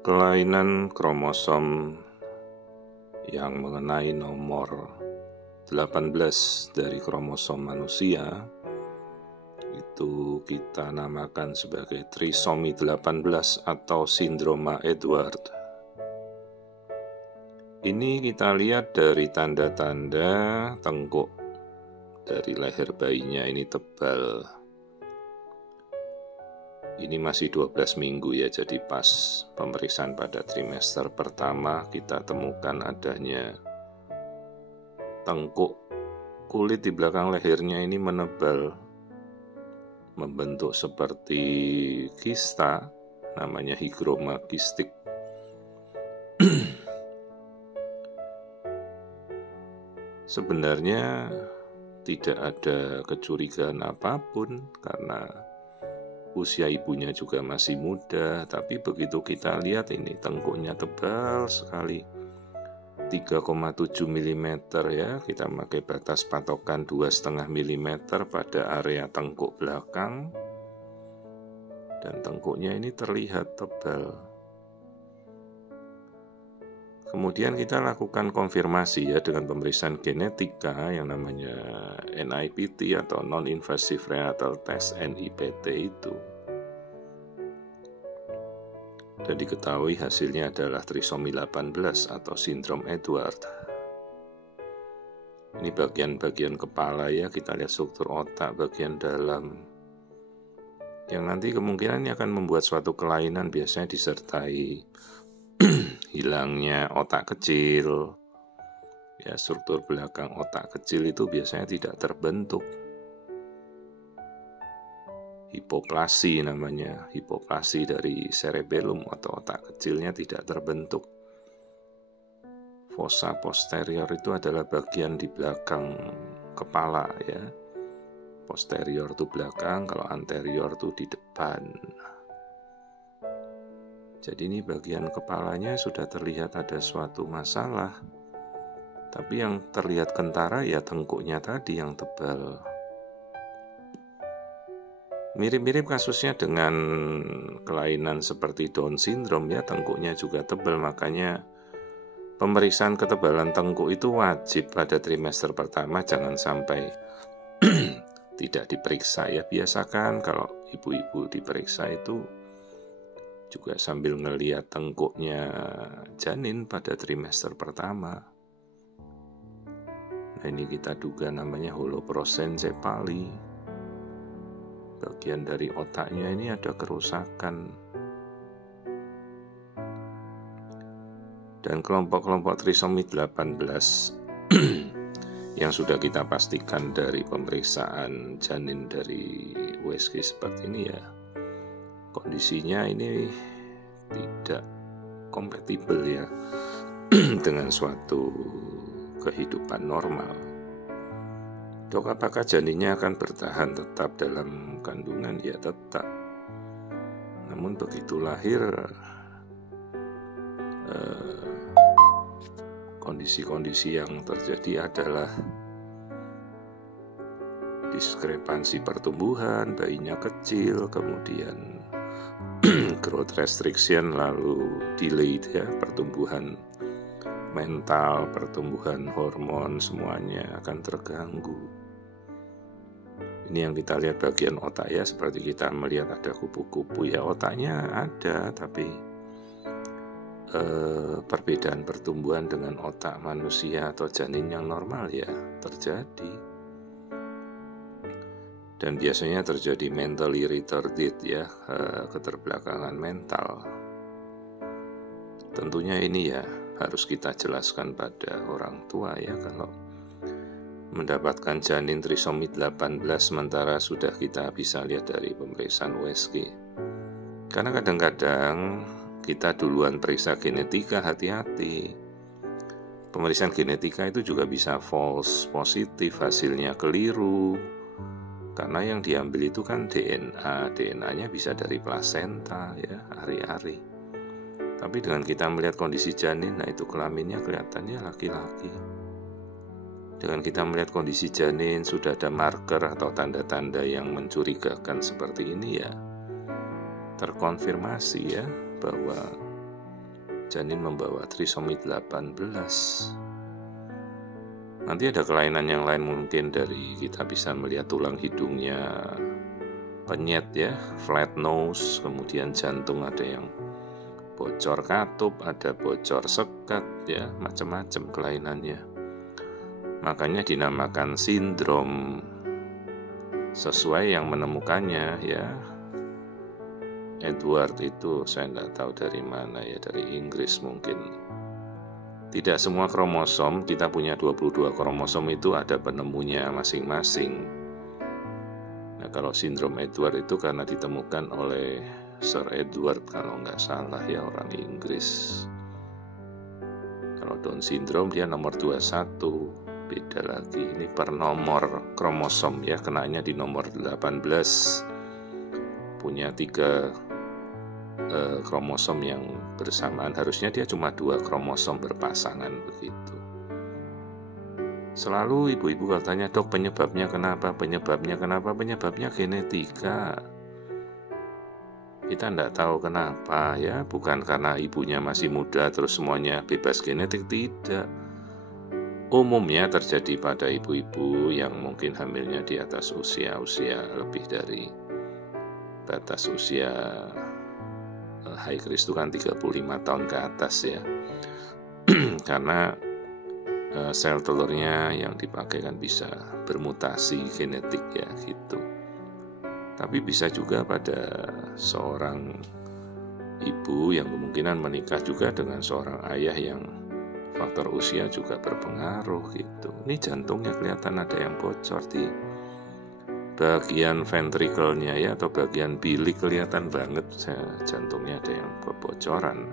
Kelainan kromosom yang mengenai nomor 18 dari kromosom manusia itu kita namakan sebagai trisomi 18 atau sindroma Edward. Ini kita lihat dari tanda-tanda tengkuk dari leher bayinya ini tebal. Ini masih 12 minggu ya, jadi pas pemeriksaan pada trimester pertama kita temukan adanya tengkuk kulit di belakang lehernya ini menebal, membentuk seperti kista, namanya higroma kistik. Sebenarnya tidak ada kecurigaan apapun karena usia ibunya juga masih muda, tapi begitu kita lihat ini tengkuknya tebal sekali, 3,7 mm ya, kita pakai batas patokan 2,5 mm pada area tengkuk belakang, dan tengkuknya ini terlihat tebal. Kemudian kita lakukan konfirmasi ya dengan pemeriksaan genetika yang namanya NIPT atau Non-Invasive Prenatal Test NIPT itu. Dan diketahui hasilnya adalah trisomi 18 atau sindrom Edward. Ini bagian-bagian kepala ya, kita lihat struktur otak bagian dalam. Yang nanti kemungkinan ini akan membuat suatu kelainan, biasanya disertai hilangnya otak kecil. Ya, struktur belakang otak kecil itu biasanya tidak terbentuk. Hipoplasi namanya, hipoplasi dari cerebellum atau otak kecilnya tidak terbentuk. Fossa posterior itu adalah bagian di belakang kepala ya. Posterior itu belakang, kalau anterior itu di depan. Jadi ini bagian kepalanya sudah terlihat ada suatu masalah. Tapi yang terlihat kentara ya tengkuknya tadi yang tebal. Mirip-mirip kasusnya dengan kelainan seperti Down syndrome ya, tengkuknya juga tebal, makanya pemeriksaan ketebalan tengkuk itu wajib pada trimester pertama, jangan sampai tidak diperiksa ya. Biasakan kalau ibu-ibu diperiksa itu juga sambil ngelihat tengkuknya janin pada trimester pertama. Nah, ini kita duga namanya holoprosencephaly. Bagian dari otaknya ini ada kerusakan. Dan kelompok-kelompok trisomi 18 yang sudah kita pastikan dari pemeriksaan janin dari USG seperti ini ya, kondisinya ini tidak kompatibel ya dengan suatu kehidupan normal. Dok, apakah janinnya akan bertahan tetap dalam kandungan? Ya tetap. Namun begitu lahir, kondisi-kondisi yang terjadi adalah diskrepansi pertumbuhan, bayinya kecil, kemudian growth restriction, lalu delayed ya, pertumbuhan mental, pertumbuhan hormon, semuanya akan terganggu. Ini yang kita lihat bagian otak ya, seperti kita melihat ada kupu-kupu ya, otaknya ada, tapi perbedaan pertumbuhan dengan otak manusia atau janin yang normal ya terjadi. Dan biasanya terjadi mentally retarded ya, keterbelakangan mental. Tentunya ini ya harus kita jelaskan pada orang tua ya, kalau mendapatkan janin trisomi 18 sementara sudah kita bisa lihat dari pemeriksaan USG. Karena kadang-kadang kita duluan periksa genetika, hati-hati. Pemeriksaan genetika itu juga bisa false positif, hasilnya keliru. Karena yang diambil itu kan DNA-nya bisa dari plasenta ya, ari-ari. Tapi dengan kita melihat kondisi janin, nah itu kelaminnya kelihatannya laki-laki. Dengan kita melihat kondisi janin, sudah ada marker atau tanda-tanda yang mencurigakan seperti ini ya, terkonfirmasi ya bahwa janin membawa trisomi 18. Nanti ada kelainan yang lain, mungkin dari kita bisa melihat tulang hidungnya penyet ya, flat nose, kemudian jantung ada yang bocor katup, ada bocor sekat ya, macam-macam kelainannya. Makanya dinamakan sindrom, sesuai yang menemukannya ya. Edward itu saya tidak tahu dari mana ya, dari Inggris mungkin. Tidak semua kromosom, kita punya 22 kromosom itu ada penemunya masing-masing. Nah, kalau sindrom Edward itu karena ditemukan oleh Sir Edward kalau nggak salah ya, orang Inggris. Kalau Down syndrome dia nomor 21, beda lagi. Ini per nomor kromosom ya, kenanya di nomor 18. Punya 3 kromosom yang bersamaan, harusnya dia cuma 2 kromosom berpasangan begitu. Selalu ibu-ibu katanya, dok penyebabnya kenapa? Penyebabnya genetika. Kita tidak tahu kenapa ya, bukan karena ibunya masih muda terus semuanya bebas genetik, tidak. Umumnya terjadi pada ibu-ibu yang mungkin hamilnya di atas usia lebih dari batas usia high risk itu kan 35 tahun ke atas ya. Karena sel telurnya yang dipakai kan bisa bermutasi genetik ya gitu. Tapi bisa juga pada seorang ibu yang kemungkinan menikah juga dengan seorang ayah yang faktor usia juga berpengaruh gitu. Ini jantungnya kelihatan ada yang bocor di bagian ventrikelnya ya, atau bagian bilik kelihatan banget jantungnya ada yang kebocoran.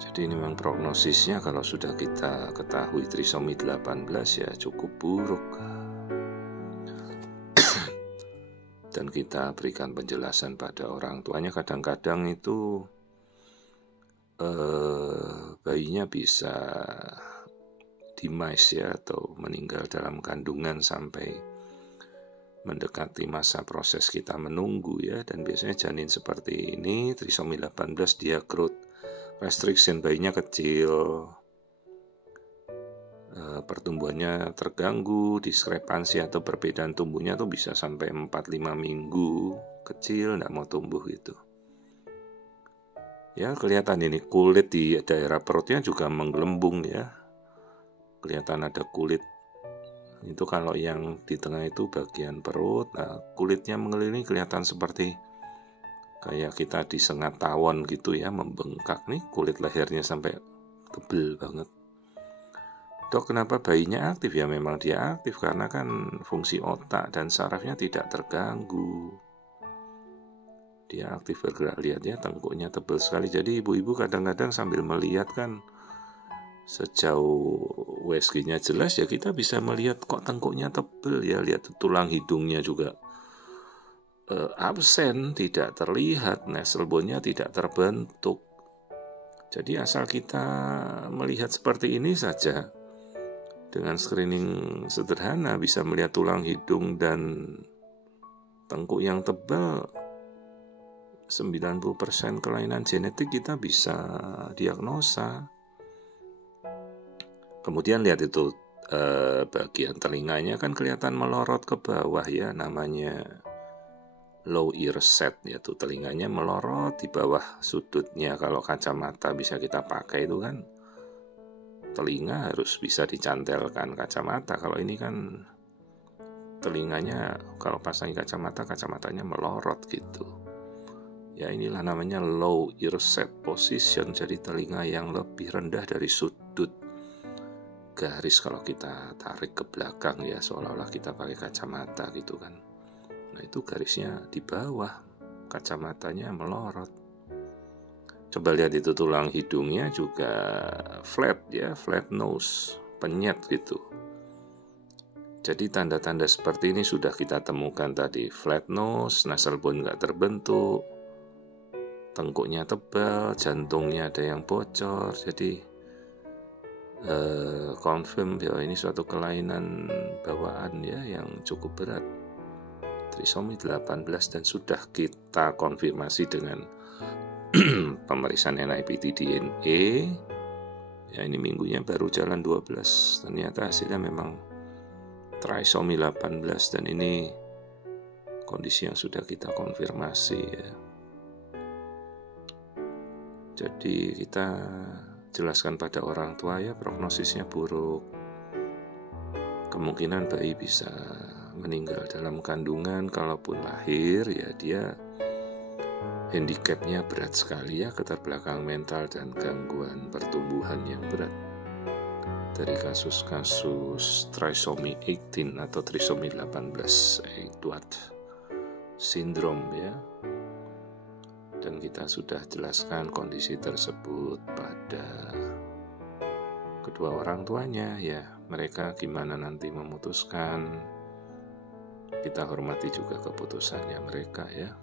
Jadi ini memang prognosisnya kalau sudah kita ketahui trisomi 18 ya cukup buruk. Dan kita berikan penjelasan pada orang tuanya, kadang-kadang itu bayinya bisa demise ya, atau meninggal dalam kandungan sampai mendekati masa proses kita menunggu ya. Dan biasanya janin seperti ini trisomi 18 dia growth restriction, bayinya kecil, pertumbuhannya terganggu, diskrepansi atau perbedaan tumbuhnya tuh bisa sampai 4-5 minggu, kecil tidak mau tumbuh gitu. Ya kelihatan ini kulit di daerah perutnya juga menggelembung ya. Kelihatan ada kulit. Itu kalau yang di tengah itu bagian perut, nah kulitnya mengelilingi kelihatan seperti kayak kita disengat tawon gitu ya, membengkak nih kulit lehernya sampai tebel banget. Dok, kenapa bayinya aktif? Ya memang dia aktif karena kan fungsi otak dan sarafnya tidak terganggu. Dia aktif bergerak, lihat ya tengkuknya tebal sekali. Jadi ibu-ibu kadang-kadang sambil melihat kan, sejauh USG-nya jelas ya kita bisa melihat kok tengkuknya tebal ya, lihat tulang hidungnya juga absen, tidak terlihat, nasal bone-nya tidak terbentuk. Jadi asal kita melihat seperti ini saja, dengan screening sederhana bisa melihat tulang hidung dan tengkuk yang tebal, 90% kelainan genetik kita bisa diagnosa. Kemudian lihat itu bagian telinganya kan kelihatan melorot ke bawah ya, namanya low ear set, yaitu telinganya melorot di bawah sudutnya. Kalau kacamata bisa kita pakai itu kan telinga harus bisa dicantelkan kacamata. Kalau ini kan telinganya kalau pasangi kacamatanya melorot gitu. Ya inilah namanya low ear set position, jadi telinga yang lebih rendah dari sudut garis kalau kita tarik ke belakang ya, seolah-olah kita pakai kacamata gitu kan. Nah itu garisnya di bawah, kacamatanya melorot. Coba lihat itu tulang hidungnya juga flat ya, flat nose, penyet gitu. Jadi tanda-tanda seperti ini sudah kita temukan tadi, flat nose, nasal bone nggak terbentuk, tengkuknya tebal, jantungnya ada yang bocor. Jadi confirm bahwa ini suatu kelainan bawaan ya yang cukup berat, trisomi 18, dan sudah kita konfirmasi dengan pemeriksaan NIPT-DNA. Ya, ini minggunya baru jalan 12. Ternyata hasilnya memang trisomi 18 dan ini kondisi yang sudah kita konfirmasi ya. Jadi kita jelaskan pada orang tua ya, prognosisnya buruk. Kemungkinan bayi bisa meninggal dalam kandungan, kalaupun lahir ya dia handicapnya berat sekali ya, keterbelakang mental dan gangguan pertumbuhan yang berat. Dari kasus-kasus trisomi 18 atau trisomi 18 Edward syndrome ya. Dan kita sudah jelaskan kondisi tersebut pada kedua orang tuanya ya. Mereka gimana nanti memutuskan, kita hormati juga keputusannya mereka ya.